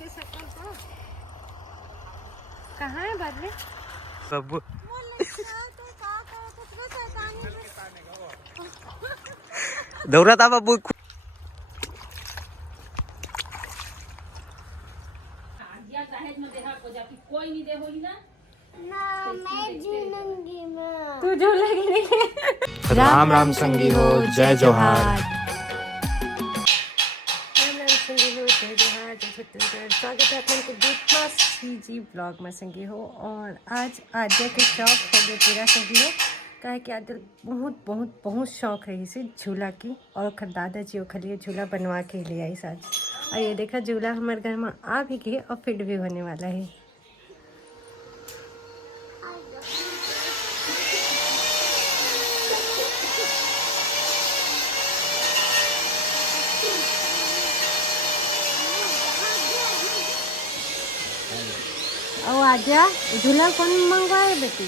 देखे सकल तो कहाँ है बदले सब दौरा था बाबू कोई नहीं दे होगी ना तू झूलेगी नहीं। राम राम संगी हो जय जोहार। स्वागत है आपको दूसरा सीजी ब्लॉग में संगी हो। और आज आद्या के शौक हो गए पूरा संगी हो कहे कि आद्या बहुत बहुत बहुत शौक है इसे झूला की और दादाजी के लिए झूला बनवा के ले आई आज। और ये देखा झूला हमारे घर में आ भी गए और फिट भी होने वाला है। और आद्या झूला कौन मंगवाए बेटी?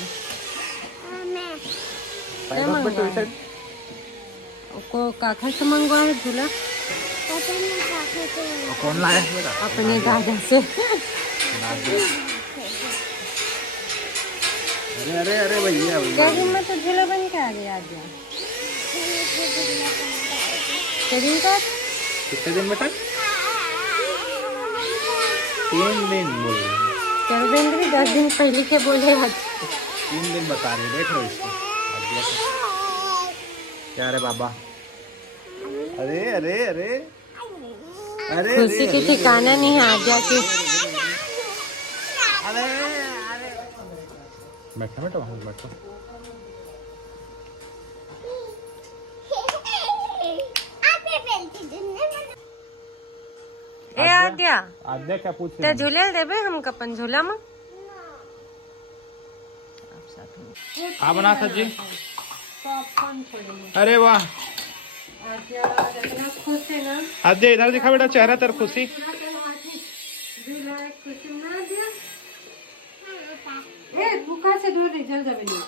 क्या मंगवाए? को काका से मंगवाए झूला? कौन लाया अपने दादा से। अरे अरे अरे भैया क्या कीमत तो झूला बन के आ गया आद्या? कितने का? कितने दिन बेटा? 3 दिन बोल रहे हैं। चल देंगे 10 दिन पहले के बोले आज 3 दिन बता रहे देख लो इसको। क्या रे बाबा? अरे अरे अरे अरे खुशी की ठिकाना नहीं है आद्या की। बैठो बैठो बैठो। ए आद्या आद्या क्या पूछ ते झूले देबे हम कपन झूला में हाँ बना था जी। अरे वाह आद्या कितना खुश है ना। आद्या इधर दिखा बेटा चेहरा तेरा खुशी। झूला खुशी ना आद्या। ए भूखा से दूर जल जाबे नहीं।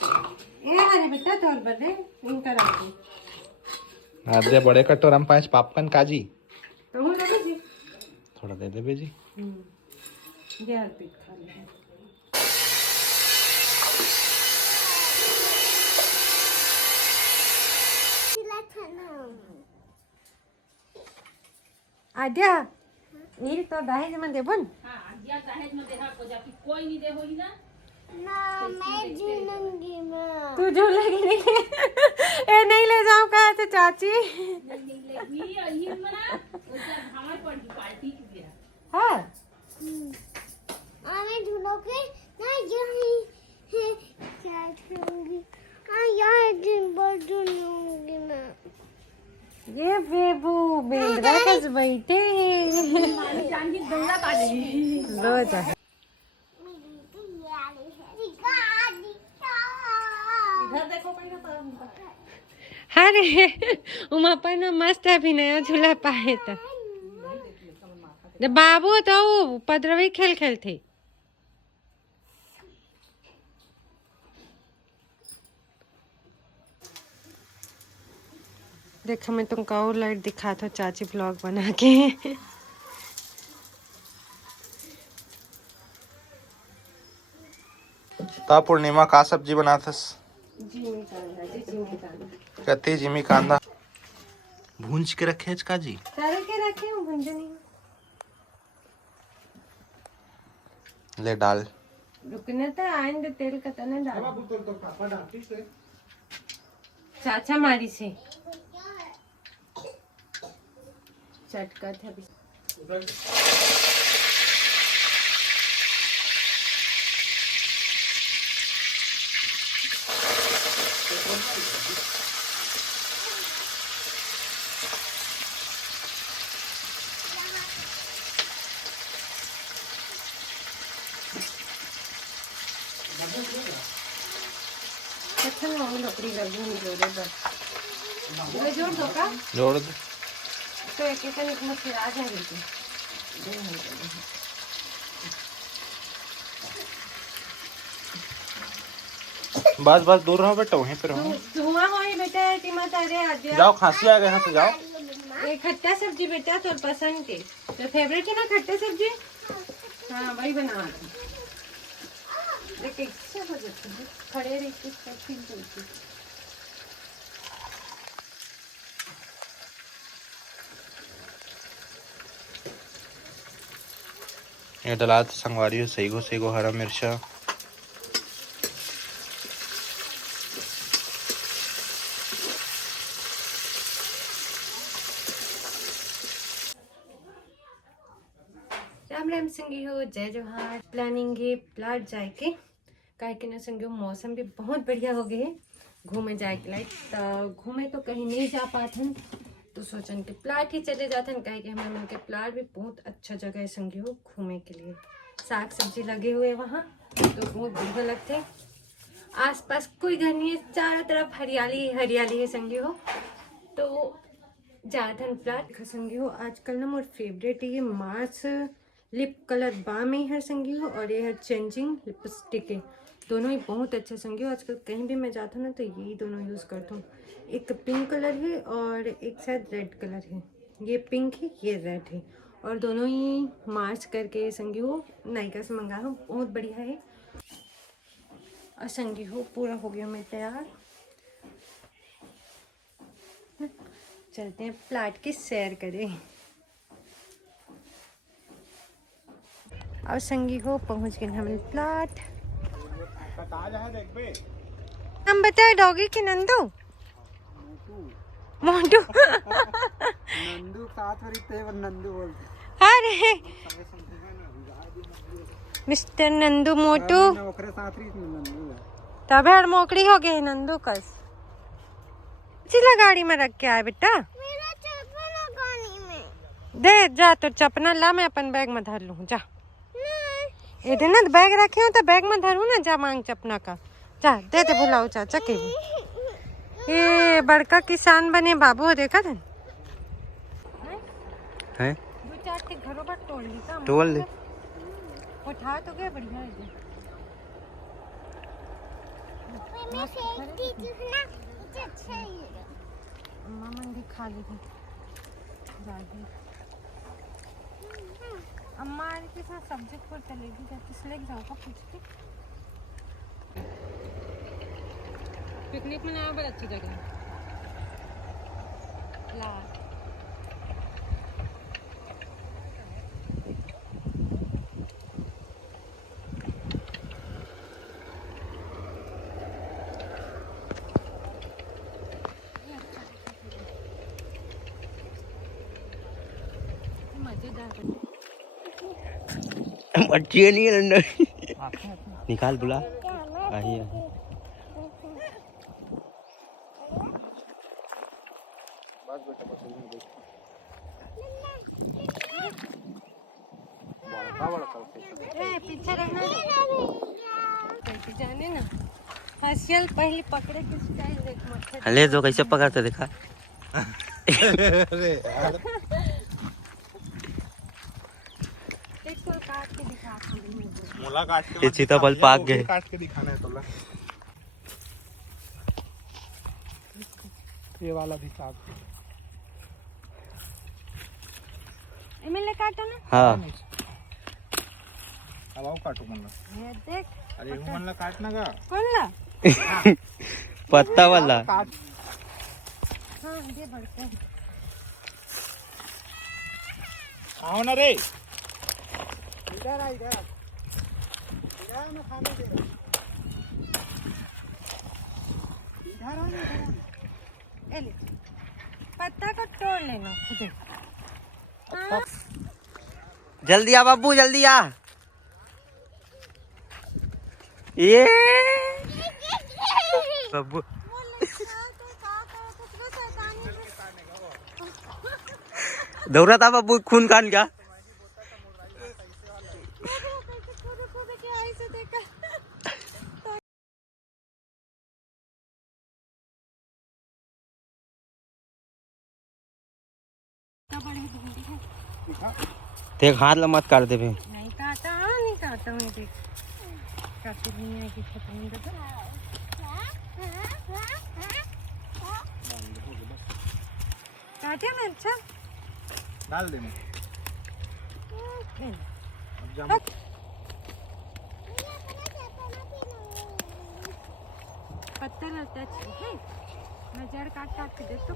ए अरे बेटा तोर बर्थडे इनका रात आद्या बड़े कटोरा में 5 पापकन काजी तो हूं लगे जी थोड़ा दे दे बेजी। ये अर्पित खा ले। आद्या ये तो दहेज में देबन। हाँ आद्या दहेज में देहा को जाती कोई नहीं दे होगी ना मैं झूलूंगी मैं। तू झूलेगी नहीं। ए नहीं ले जाओ कहा थे चाची। नहीं लेगी यही मना उधर हमारे पार्टी की गया हाँ मैं झूलोगे ना यही क्या करूंगी। हाँ यार दिन भर झूलूंगी मैं। ये बेबू बेंद्रा कस बैठे मानी जान की दंगा पाली लो जा। इधर देखो पहले अरे उमा पर ना मस्त अभिनय झूला पाए तो बाबू तो पद्रवी खेल खेलते। देखो मैं तुमको और लाइट दिखा था चाची ब्लॉग बना के। ता पूर्णिमा का सब्जी बनाथस? जिमी कांदा जी जिमी कांदा कहते जिमी कांदा भूंज के रखे का जी। तल के रखे हूँ भुंजे नहीं। ले डाल रुकने तो आएंगे तेल का तने डाल। चाचा मारी से चटका था भी। अच्छा ना वो लकड़ी लगी नहीं जोड़े बस वो जोड़ दो का जोड़ दे। तो एक एक निक मत आ जाएगी। बस बस दूर रहो बेटा वहीं पे रहो। धुआं हो ही बेटा टीमा तारे आद्या। जाओ खांसी आ गए यहाँ से जाओ। ये खट्टा सब्जी बेटा तो पसंद के तो फेवरेट है ना खट्टा सब्जी। हाँ वही बना रहे। देख कैसे हो जाती है खड़े रह के फील करती। ये डला तो संगवारी हो सही गो हरा मिर्चा राम राम संगी हो जय जोहार। प्लानिंग है प्लाट जाए के काहे के ना संगी हो मौसम भी बहुत बढ़िया हो गए है घूमे जाए के लाइक तो घूमे तो कहीं नहीं जा पाथन तो सोचन के प्लाट ही चले जाथन काहे के हमारे मन के प्लाट भी बहुत अच्छा जगह है संगी हो घूमे के लिए। साग सब्जी लगे हुए वहाँ तो बहुत बढ़िया लगते। आसपास कोई घर नहीं है चारों तरफ हरियाली ही हरियाली है संगी हो तो जाथन प्लाट संगी हो। आजकल ना मोर फेवरेट है ये मार्स लिप कलर बाम है संगी हो और ये है चेंजिंग लिपस्टिक है दोनों ही बहुत अच्छे संगी हो। आजकल कहीं भी मैं जाता हूँ ना तो यही दोनों यूज़ करता हूँ। एक पिंक कलर है और एक शायद रेड कलर है। ये पिंक है ये रेड है और दोनों ही मार्च करके संगी हो नायका से मंगा हूँ बहुत बढ़िया है। और संगी हो पूरा हो गया मैं तैयार। चलते हैं प्लाट की सैर करें। और संगी हो पहुंच गए हम प्लाट। हम बताओ डॉगी के नंदू मोटू नंदू साथ नंदू बोलते अरे मिस्टर नंदू मोटू तब हर मोकड़ी हो गए नंदू कस चिला गाड़ी में रख के आए बेटा मेरा चप्पल है गाड़ी में। दे जा तो चपना ला मैं अपन बैग में धर लूँ जा। इधर ना बैग रखे हो तो बैग में धरू ना जा मांग चपना का जा दे दे बुलाओ चाचा के ये बड़का किसान बने बाबू देखा था हैं दो चार के घरों पर तोड़ ली का तोड़ ले उठा तो गए बढ़िया है। मैं फेंकती थी ना इसे अच्छा ही है। मामा ने खा ली थी अम्मा के साथ सब्जी को चलेगी जाके इसलिए जाऊँगा पूछ के। पिकनिक में ना बड़ी अच्छी जगह ला मजेदार अच्छी नहीं है अंदर निकाल बुला आही आही पीछे रहना जाने ना हसियल पहले पकड़े के स्टाइल देख मत ले जो कैसे पकड़ते देखा एक तो काट के दिखा मोला काट के ये सीताफल पाक गए काट के दिखाना है तोला ये वाला भी काट एमएलए काटो ना हाँ अब आओ काटो मन ये देख अरे मन ला काटना का कौन ला पत्ता वाला काट हाँ ये बढ़ते आओ ना रे इधर आ इधर इधर मैं खाने दे इधर आ इधर एले पत्ता को तोड़ लेना खुद हाँ जल्दी आ बाबू जल्दी आ ये बाबू दौड़ा था बाबू खून कान क्या देख हाथ ला मत काट दे बे नहीं काटा हाँ नहीं काटा मैं देख काटे नहीं है कि पता नहीं तो काटे ना अच्छा डाल दे मैं अब जाम पत्ता लगता है मैं जड़ काट काट के दे तो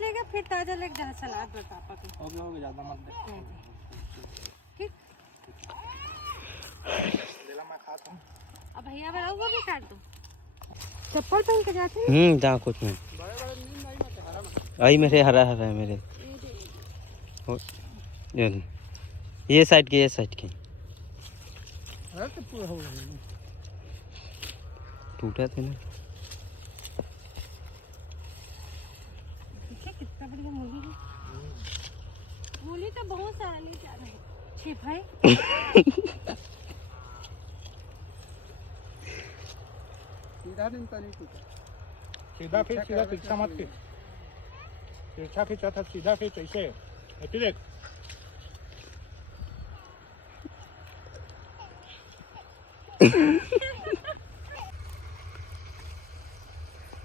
लेगा फिर ताजा लग जा सलाद में पापा के हो गया ज्यादा मत दे ठीक लेला मैं खाता हूं अब भैया वाला वो भी काट दो चप्पल पहन के जाते हैं जा कुछ नहीं आई मेरे हरा हरा है मेरे ये साइड के अरे तो पूरा हो गया टूटा थे ना देखिए कितना बढ़िया मूली है मूली तो बहुत सारा ले जा रहे हैं छिप है सीधा दिन तो नहीं टूटा सीधा खींच सीधा तिरछा मत खींच तिरछा खींचा था सीधा खींच ऐसे ऐसे देख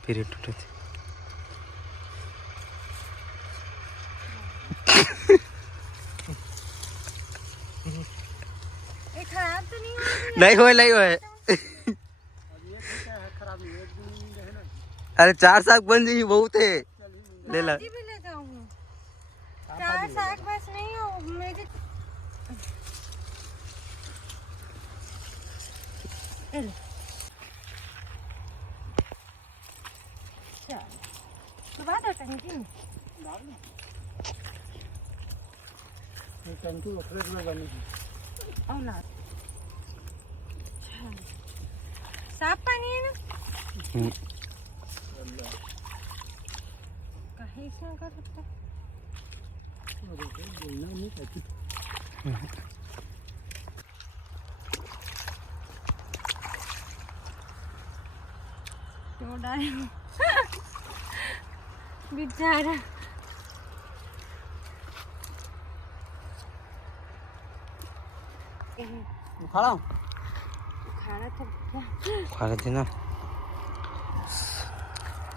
फिर टूटे थे खराब तो नहीं हो नहीं हुए अरे 4 साग बन जाइए बहुत है ले ला भी ले जाऊंगी 4 साग बस नहीं हो मेरे बात है टंकी टंकी ऑपरेट में बनी थी औलाद साफ पानी है ना कहीं से कर सकता बोलना नहीं कहती क्यों डाले बेचारा खड़ा खाना तो खा रहे थे ना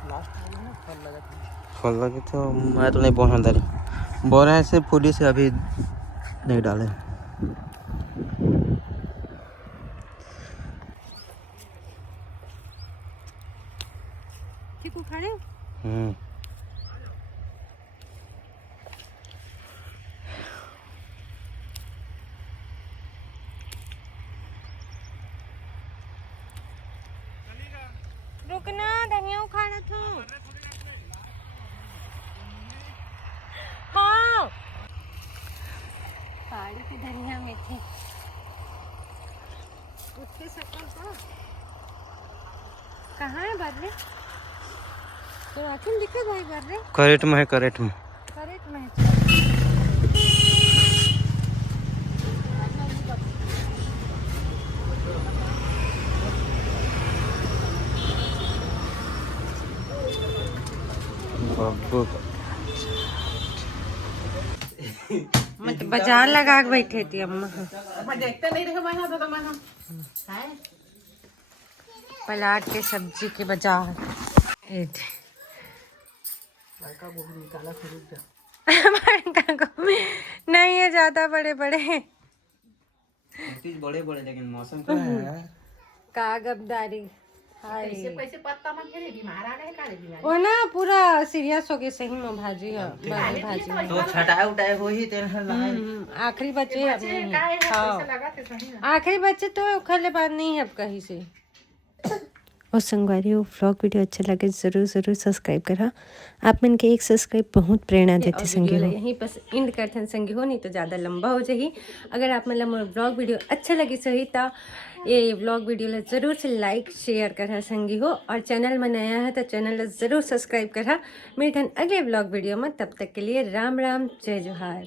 लास्ट में ना फल लगा था फल लगे थे मैं तो नहीं पहुँचा अंदर बोल रहे हैं सिर्फ फूडी से अभी नहीं डाले ठीक खड़े रुकना धनिया उखाड़ा था हाँ पहाड़ी की धनिया में थे उसके सकल तो कहाँ है बदले तो आखिर दिखे भाई बदले करेट में है करेट में करेक्ट में मत बाजार लगा के बैठे थी अम्मा देखते नहीं रहे मैं तो मैं पलाट के सब्जी के बाजार नहीं है ज्यादा बड़े बड़े बड़े बड़े लेकिन मौसम क्या है कागबदारी पैसे पत्ता मत खेले बीमार आ गए काले बीमार वो ना पूरा सीरियस हो गए सही में भाजी है बड़ी भाजी है। तो छटाए उठाए हो ही तेरे आखिरी बच्चे अब नहीं है। हाँ। लगा थे सही ना आखिरी बच्चे तो खले बाद नहीं है अब कहीं से। और संगवारी वो व्लॉग वीडियो अच्छा लगे ज़रूर सब्सक्राइब करा आप मन के एक सब्सक्राइब बहुत प्रेरणा देते संगी हो यहीं पर इंड करते हैं संगी हो नहीं तो ज़्यादा लंबा हो जाही अगर आप मतलब मोर ब्लॉग वीडियो अच्छा लगी सही तो ये व्लॉग वीडियो ला ज़रूर से लाइक शेयर करा संगी हो और चैनल में नया है तो चैनल ला ज़रूर सब्सक्राइब करा मिलते हैं अगले व्लॉग वीडियो में तब तक के लिए राम राम जय जोहार।